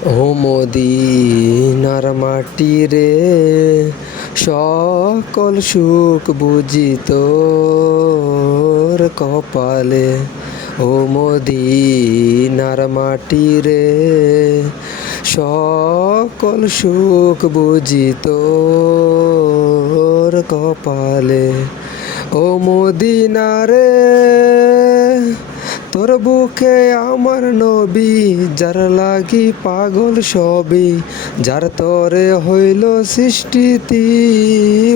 ও মদিনার মাটি রে, সকল সুখ বুঝি তোর কপালে। ও মদিনার মাটি রে, সকল সুখ বুঝি তোর কপালে। ও মদিনা রে, তোর বুকে আমার নবী, যার লাগি পাগল সবই, যার তরে হইল সৃষ্টি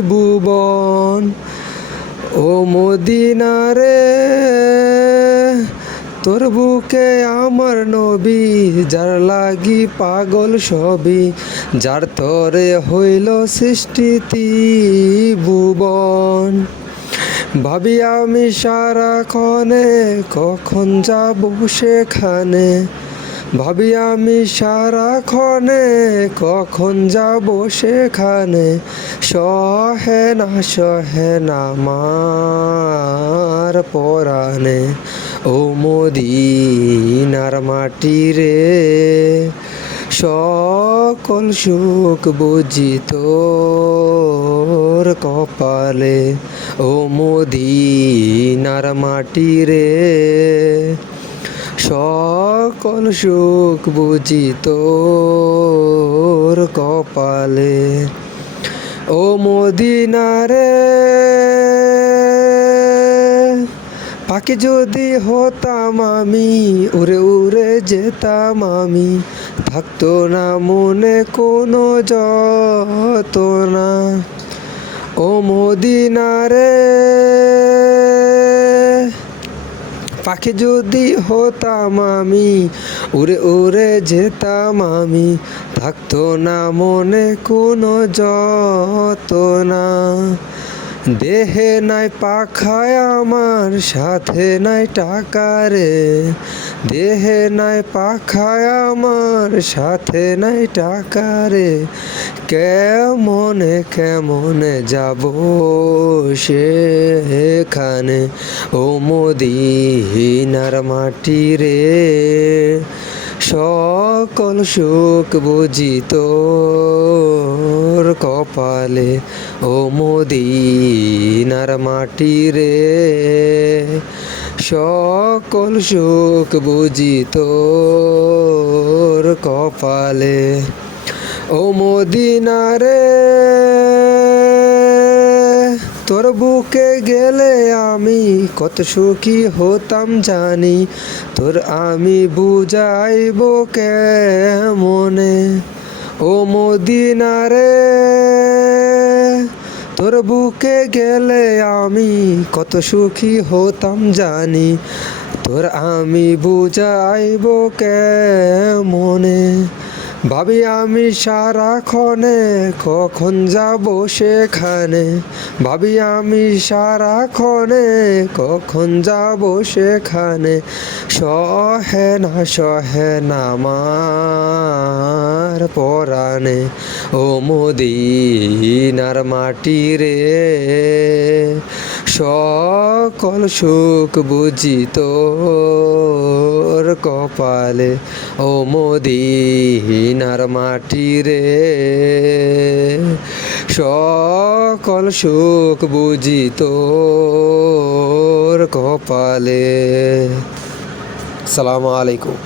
ভুবন। ও মদিনা রে, তোর বুকে আমার নবী, যার লাগি পাগল সবই, যার তরে হইল সৃষ্টি ভুবন। ভাবি আমি সারাক্ষণে কখন যাব সেখানে, ভাবি আমি সারাক্ষণে কখন যাব সেখানে। সহে না আমার পরাণে। ও মদিনার মাটি রে, সকল সুখ বুঝি তোর কপালে। ও মদিনার মাটি রে, সকল সুখ বুঝি তোর কপালে। ও মদিনা রে, পাখি যদি হতাম আমি, উড়ে উড়ে যেতাম আমি, থাকতো না মনে কোনো যতনা। ও মদিনা রে, পাখি যদি হতাম আমি, উড়ে উড়ে যেতাম আমি, থাকতো না মনে কোনো যতনা। দেহে নাই পাখায় আমার, সাথে নাই টাকা রে, দেহে নাই পাখায় আমার, সাথে নাই টাকা রে। কেমনে যাব সেখানে। ও মদিনার মাটি রে, সকল সুখ বুঝি তোর কপালে। ও মদিনার মাটি রে, সকল সুখ বুঝি তোর কপালে। ও মদিনা রে, তোর বুকে গেলে আমি কত সুখী হতাম জানি, তোর আমি বুঝাইব কেমনে। ও মদিনা রে, তোর বুকে গেলে আমি কত সুখী হতাম জানি, তোর আমি বুঝাইব কেমনে। ভাবি আমি সারাক্ষণে কখন যাব সেখানে, ভাবি আমি সারাক্ষণে কখন যাব সেখানে। সহে না আমার পরাণে। ও মদিনার মাটি রে, সকল সুখ বুঝি তোর কপালে। ও মদিনার মাটি রে, সকল সুখ বুঝি তোর কপালে। আসসালামু আলাইকুম।